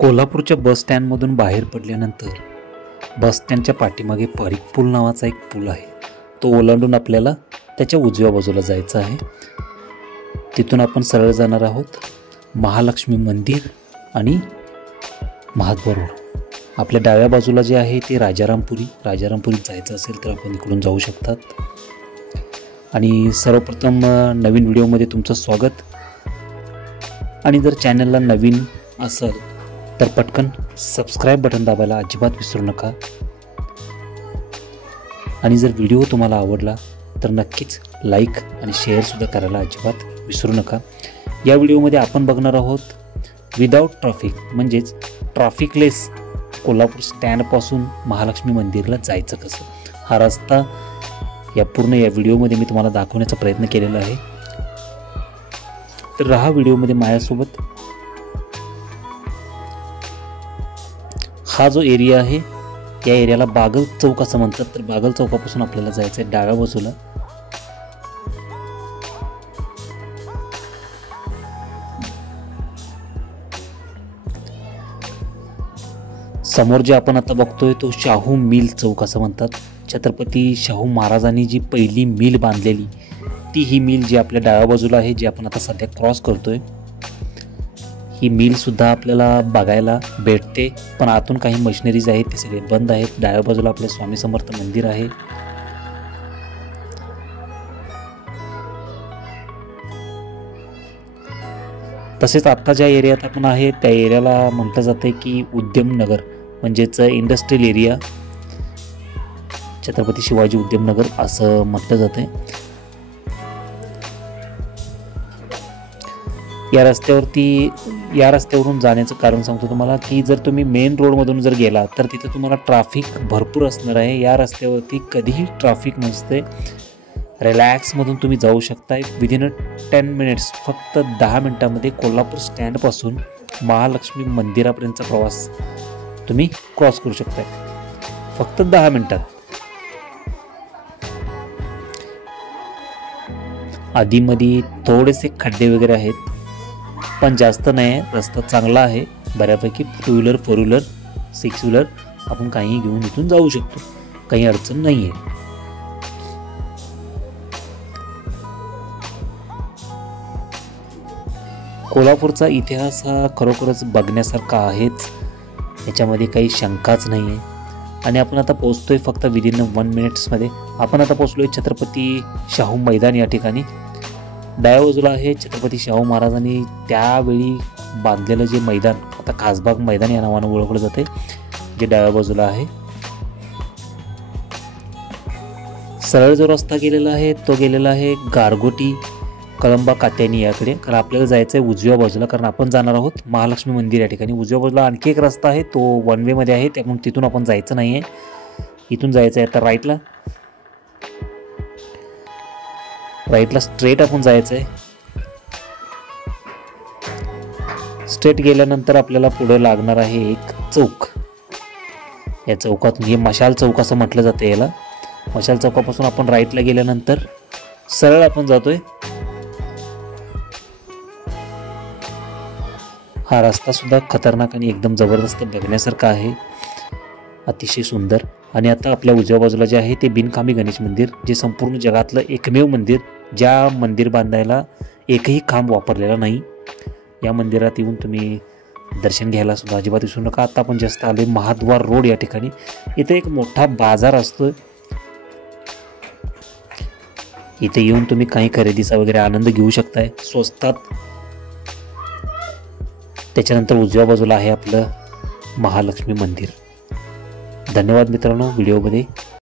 कोल्हापूरच्या बस स्टँडमधून बाहेर पडल्यानंतर बस स्टँडच्या पाठीमागे परीख पूल नावाचा एक पूल आहे. तो ओलांडून आपल्याला त्याच्या उजव्या बाजूला जायचं आहे. तिथून आपण सरळ जाणार आहोत महालक्ष्मी मंदिर आणि महाद्वार रोड. आपल्या डाव्या बाजूला जे आहे ते राजारामपुरीत जायचं असेल तर आपण इकडून जाऊ शकतात. आणि सर्वप्रथम नवीन व्हिडिओमध्ये तुमचं स्वागत. आणि जर चॅनलला नवीन असेल तर पटकन सबस्क्राईब बटन दाबायला अजिबात विसरू नका. आणि जर व्हिडिओ तुम्हाला आवडला तर नक्कीच लाईक आणि शेअरसुद्धा करायला अजिबात विसरू नका. या व्हिडिओमध्ये आपण बघणार आहोत विदाऊट ट्रॅफिक म्हणजेच ट्रॅफिकलेस कोल्हापूर स्टँडपासून महालक्ष्मी मंदिरला जायचं कसं. हा रस्ता या व्हिडिओमध्ये मी तुम्हाला दाखवण्याचा प्रयत्न केलेला आहे. तर हा व्हिडिओमध्ये माझ्यासोबत. हा जो एरिया आहे या एरियाला बागल चौक असं म्हणतात. तर बागल चौकापासून आपल्याला जायचं आहे डाव्या बाजूला. समोर जे आपण आता बघतोय तो शाहू मिल चौक असं म्हणतात. छत्रपती शाहू महाराजांनी जी पहिली मिल बांधलेली ती ही मिल जी आपल्या डाव्या बाजूला आहे, जी आपण आता सध्या क्रॉस करतोय, ही मिल सुद्धा आपल्याला बघायला भेटते. पण आतून काही मशिनरीज आहेत ते सगळे बंद आहेत. डाव्या बाजूला आपले स्वामी समर्थ मंदिर आहे. तसेच आता ज्या एरियात आपण आहे त्या एरियाला म्हटलं जाते की उद्यम नगर म्हणजेच इंडस्ट्रियल एरिया, छत्रपती शिवाजी उद्यम नगर असं म्हटलं जाते. या रस्त्यावरून जाण्याचं कारण सांगतो तुम्हाला की जर तुम्ही मेन रोडमधून जर गेला तर तिथे तुम्हाला ट्रॅफिक भरपूर असणार आहे. या रस्त्यावरती कधीही ट्रॅफिक नसते. रिलॅक्समधून तुम्ही जाऊ शकताय. विदिन 10 मिनिट्स, फक्त 10 मिनिटामध्ये कोल्हापूर स्टँडपासून महालक्ष्मी मंदिरापर्यंतचा प्रवास तुम्ही क्रॉस करू शकताय फक्त 10 मिनिटात. आधीमध्ये थोडेसे खड्डे वगैरे आहेत पण जास्त नाही. रस्ता चांगला आहे बऱ्यापैकी. 2 व्हीलर 4 व्हीलर 6 व्हीलर आपण काही घेऊन इथून जाऊ शकतो. काही अडचण नाही आहे. कोल्हापूरचा इतिहास हा खरोखरच बघण्यासारखा आहेच, याच्यामध्ये काही शंकाच नाही आहे. आणि आपण आता पोहोचतोय फक्त विदिन 1 मिनिट्समध्ये. आपण आता पोहोचलोय छत्रपती शाहू मैदान. या ठिकाणी डाव्या बाजूला आहे छत्रपती शाहू महाराजांनी त्यावेळी बांधलेलं जे मैदान, आता खासबाग मैदान या नावानं ओळखलं जाते, जे डाव्या बाजूला आहे. सरळ जो रस्ता गेलेला आहे तो गेलेला आहे गारगोटी कळंबा कात्यानी याकडे. कारण आपल्याला जायचं आहे उजव्या बाजूला, कारण आपण जाणार आहोत महालक्ष्मी मंदिर या ठिकाणी. उजव्या बाजूला आणखी एक रस्ता आहे, तो 1 वे मध्ये आहे, त्यामुळे तिथून आपण जायचं नाही आहे. इथून जायचं आहे आता राईटला स्ट्रेट आपण जायचं आहे. स्ट्रेट गेल्यानंतर आपल्याला पुढे लागणार आहे एक चौक. या चौकातून, हे मशाल चौक असं म्हटलं जातं याला. मशाल चौकापासून आपण राईटला गेल्यानंतर सरळ आपण जातोय. हा रस्ता सुद्धा खतरनाक आणि एकदम जबरदस्त बघण्यासारखा आहे, अतिशय सुंदर. आणि आता आपल्या उजव्या बाजूला जे आहे ते बिनकामी गणेश मंदिर, जे संपूर्ण जगातलं एकमेव मंदिर ज्या मंदिर बांधायला एकही खांब वापरलेला नाही. या मंदिरात येऊन तुम्ही दर्शन घ्यायला सुद्धा अजिबात विसरू नका. आता आपण जास्त आलोय महाद्वार रोड या ठिकाणी. इथे एक मोठा बाजार असतो. इथे येऊन तुम्ही काही खरेदीचा वगैरे आनंद घेऊ शकताय स्वस्तात. त्याच्यानंतर उजव्या बाजूला आहे आपलं महालक्ष्मी मंदिर. धन्यवाद मित्रांनो व्हिडिओमध्ये